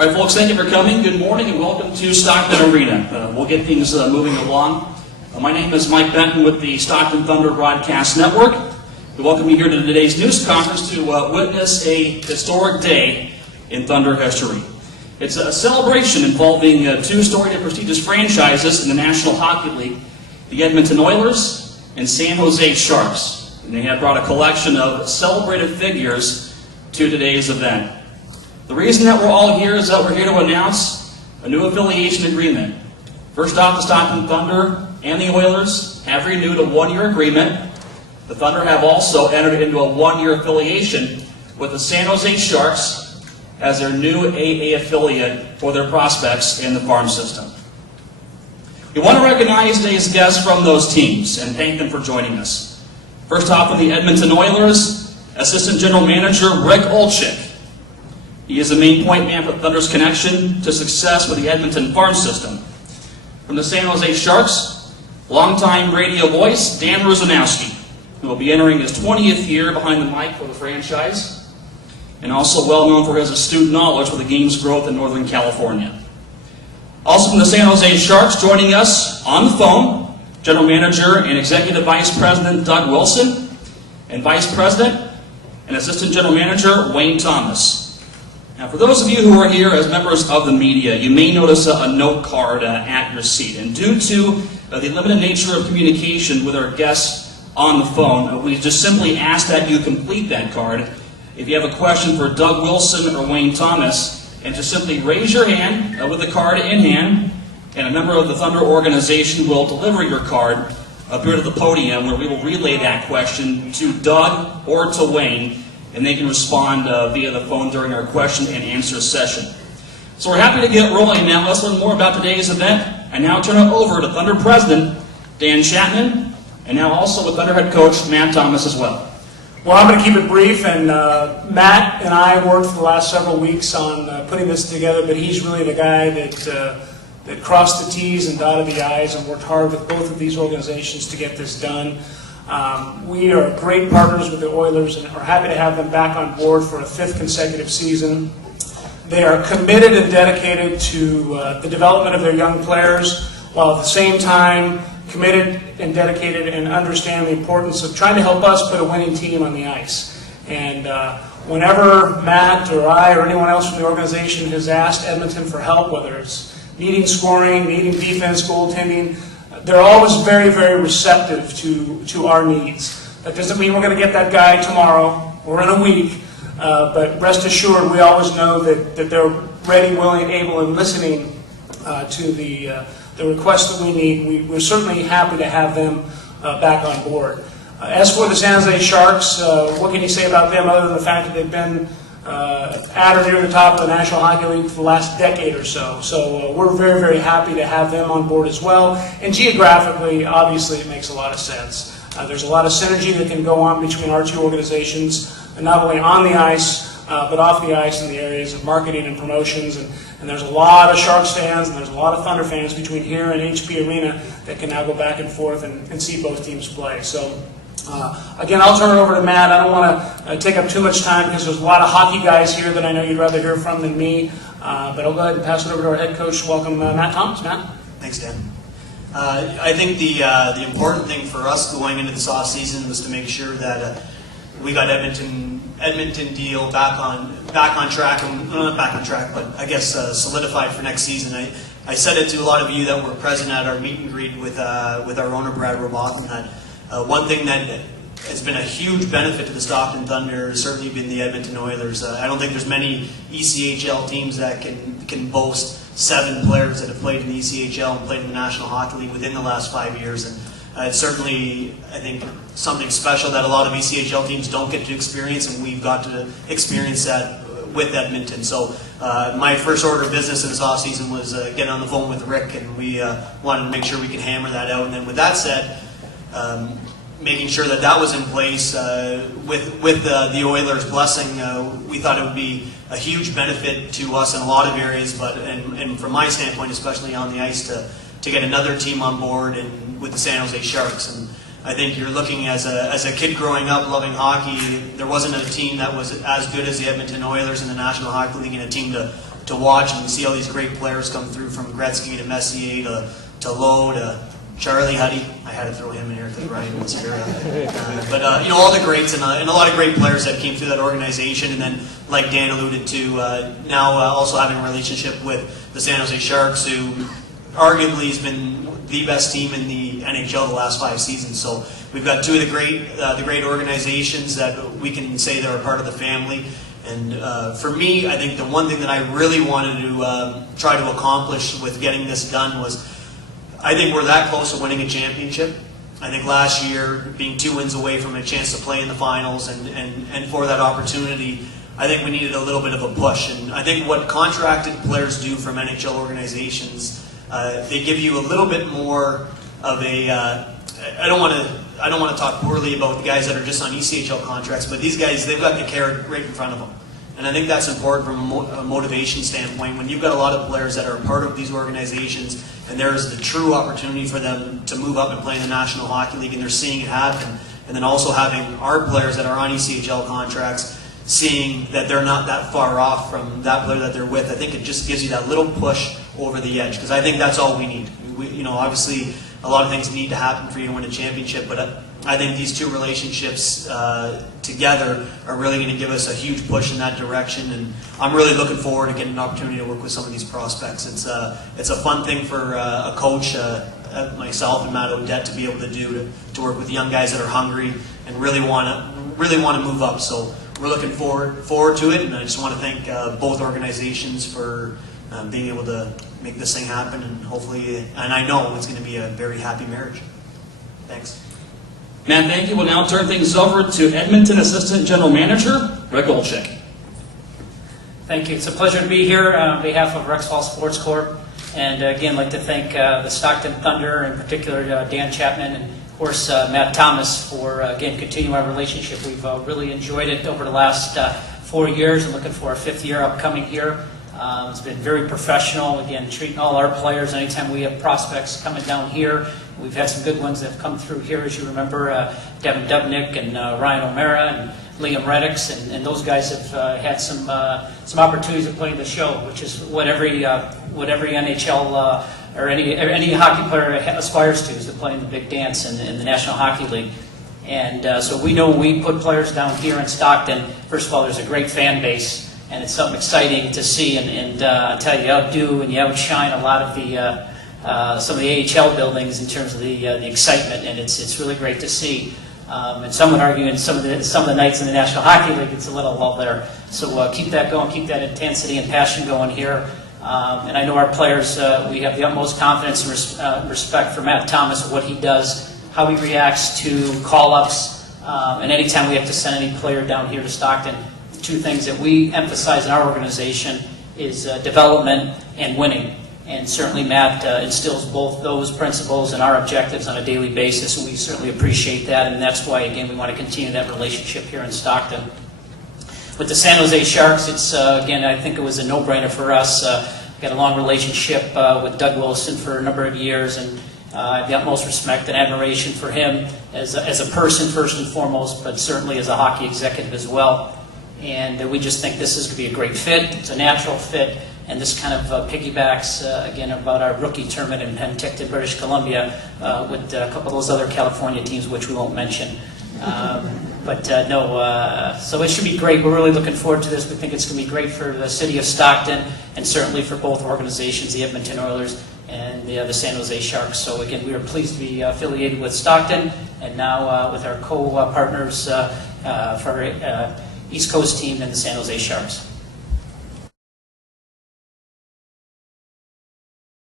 All right, folks, thank you for coming. Good morning and welcome to Stockton Arena. We'll get things moving along. My name is Mike Benton with the Stockton Thunder Broadcast Network. We welcome you here to today's news conference to witness a historic day in Thunder history. It's a celebration involving two storied and prestigious franchises in the National Hockey League, the Edmonton Oilers and San Jose Sharks. And they have brought a collection of celebrated figures to today's event. The reason that we're all here is that we're here to announce a new affiliation agreement. First off, the Stockton Thunder and the Oilers have renewed a one-year agreement. The Thunder have also entered into a one-year affiliation with the San Jose Sharks as their new AA affiliate for their prospects in the farm system. We want to recognize today's guests from those teams and thank them for joining us. First off, from the Edmonton Oilers, Assistant General Manager Rick Olczyk. He is the main point man for Thunder's connection to success with the Edmonton farm system. From the San Jose Sharks, longtime radio voice Dan Rusanowski, who will be entering his 20th year behind the mic for the franchise, and also well known for his astute knowledge of the game's growth in Northern California. Also from the San Jose Sharks, joining us on the phone, General Manager and Executive Vice President Doug Wilson, and Vice President and Assistant General Manager Wayne Thomas. Now, for those of you who are here as members of the media, you may notice a note card at your seat. And due to the limited nature of communication with our guests on the phone, we just simply ask that you complete that card. If you have a question for Doug Wilson or Wayne Thomas, and just simply raise your hand with the card in hand, and a member of the Thunder organization will deliver your card up here to the podium, where we will relay that question to Doug or to Wayne, and they can respond via the phone during our question and answer session. So we're happy to get rolling now. Let's learn more about today's event. I now turn it over to Thunder President Dan Chapman, and now also with Thunder Head Coach Matt Thomas as well. Well, I'm going to keep it brief, and Matt and I worked for the last several weeks on putting this together, but he's really the guy that crossed the T's and dotted the I's and worked hard with both of these organizations to get this done. We are great partners with the Oilers and are happy to have them back on board for a fifth consecutive season. They are committed and dedicated to the development of their young players, while at the same time committed and dedicated and understand the importance of trying to help us put a winning team on the ice. And whenever Matt or I or anyone else from the organization has asked Edmonton for help, whether it's needing scoring, needing defense, goaltending, they're always very, very receptive to our needs. That doesn't mean we're going to get that guy tomorrow or in a week, but rest assured we always know that they're ready, willing, able, and listening to the requests that we need. We're certainly happy to have them back on board. As for the San Jose Sharks, what can you say about them other than the fact that they've been at or near the top of the National Hockey League for the last decade or so. So we're very, very happy to have them on board as well. And geographically, obviously, it makes a lot of sense. There's a lot of synergy that can go on between our two organizations, and not only on the ice, but off the ice in the areas of marketing and promotions. And there's a lot of Sharks fans and there's a lot of Thunder fans between here and HP Arena that can now go back and forth and see both teams play. So. Again, I'll turn it over to Matt. I don't want to take up too much time because there's a lot of hockey guys here that I know you'd rather hear from than me. But I'll go ahead and pass it over to our head coach. Welcome, Matt Thomas. Matt? Thanks, Dan. I think the important thing for us going into this off season was to make sure that we got Edmonton deal back on track. Not back on track, but I guess solidified for next season. I said it to a lot of you that were present at our meet and greet with our owner Brad Robotham that. One thing that has been a huge benefit to the Stockton Thunder has certainly been the Edmonton Oilers. I don't think there's many ECHL teams that can boast 7 players that have played in the ECHL and played in the National Hockey League within the last 5 years. And it's certainly, I think, something special that a lot of ECHL teams don't get to experience, and we've got to experience that with Edmonton. So my first order of business in this offseason was getting on the phone with Rick, and we wanted to make sure we could hammer that out. And then with that said, making sure that was in place with the Oilers' blessing, we thought it would be a huge benefit to us in a lot of areas, but and from my standpoint, especially on the ice, to get another team on board and with the San Jose Sharks. And I think you're looking as a kid growing up loving hockey, there wasn't a team that was as good as the Edmonton Oilers in the National Hockey League and a team to to watch and see all these great players come through, from Gretzky to Messier to Lowe to Charlie Huddy. I had to throw him in here because Ryan was here. But all the greats and a lot of great players that came through that organization. And then, like Dan alluded to, now also having a relationship with the San Jose Sharks, who arguably has been the best team in the NHL the last 5 seasons. So we've got two of the great organizations that we can say they're a part of the family. And for me, I think the one thing that I really wanted to try to accomplish with getting this done was, I think we're that close to winning a championship. I think last year, being 2 wins away from a chance to play in the finals and for that opportunity, I think we needed a little bit of a push. And I think what contracted players do from NHL organizations, they give you a little bit more of a, I don't want to talk poorly about the guys that are just on ECHL contracts, but these guys, they've got the carrot right in front of them. And I think that's important from a motivation standpoint. When you've got a lot of players that are a part of these organizations and there's the true opportunity for them to move up and play in the National Hockey League, and they're seeing it happen, and then also having our players that are on ECHL contracts seeing that they're not that far off from that player that they're with, I think it just gives you that little push over the edge, because I think that's all we need. Obviously, a lot of things need to happen for you to win a championship, but I think these two relationships together are really going to give us a huge push in that direction, and I'm really looking forward to getting an opportunity to work with some of these prospects. It's a fun thing for a coach, myself and Matt Odette, to be able to do, to work with young guys that are hungry and really want to move up. So we're looking forward to it, and I just want to thank both organizations for being able to make this thing happen, and hopefully, and I know it's going to be a very happy marriage. Thanks. Matt, thank you. We'll now turn things over to Edmonton Assistant General Manager, Rick Olczyk. Thank you. It's a pleasure to be here on behalf of Rexall Sports Corp. And again, I'd like to thank the Stockton Thunder, in particular Dan Chapman, and of course Matt Thomas, for again continuing our relationship. We've really enjoyed it over the last 4 years, and looking for our 5th year upcoming here. It's been very professional, again, treating all our players. Anytime we have prospects coming down here, we've had some good ones that have come through here, as you remember, Devin Dubnyk and Ryan O'Mara and Liam Reddicks, and those guys have had some opportunities to play in the show, which is what every NHL or any hockey player aspires to, is to play in the big dance in the National Hockey League. And so we know when we put players down here in Stockton, first of all, there's a great fan base, and it's something exciting to see, and I tell you, you outdo and you outshine a lot of the some of the AHL buildings in terms of the excitement, and it's really great to see. And some would argue in some of the nights in the National Hockey League, it's a little lull there. So keep that going, keep that intensity and passion going here. And I know our players, we have the utmost confidence and respect for Matt Thomas, what he does, how he reacts to call-ups, and anytime we have to send any player down here to Stockton. 2 things that we emphasize in our organization is development and winning. And certainly Matt instills both those principles and our objectives on a daily basis, and we certainly appreciate that, and that's why, again, we want to continue that relationship here in Stockton. With the San Jose Sharks, it's, again, I think it was a no-brainer for us. Got a long relationship with Doug Wilson for a number of years, and I have the utmost respect and admiration for him as a person, first and foremost, but certainly as a hockey executive as well. And we just think this is going to be a great fit. It's a natural fit. And this kind of piggybacks, again, about our rookie tournament in Penticton, British Columbia, with a couple of those other California teams, which we won't mention. So it should be great. We're really looking forward to this. We think it's going to be great for the city of Stockton, and certainly for both organizations, the Edmonton Oilers and the San Jose Sharks. So again, we are pleased to be affiliated with Stockton, and now with our co-partners for our East Coast team and the San Jose Sharks.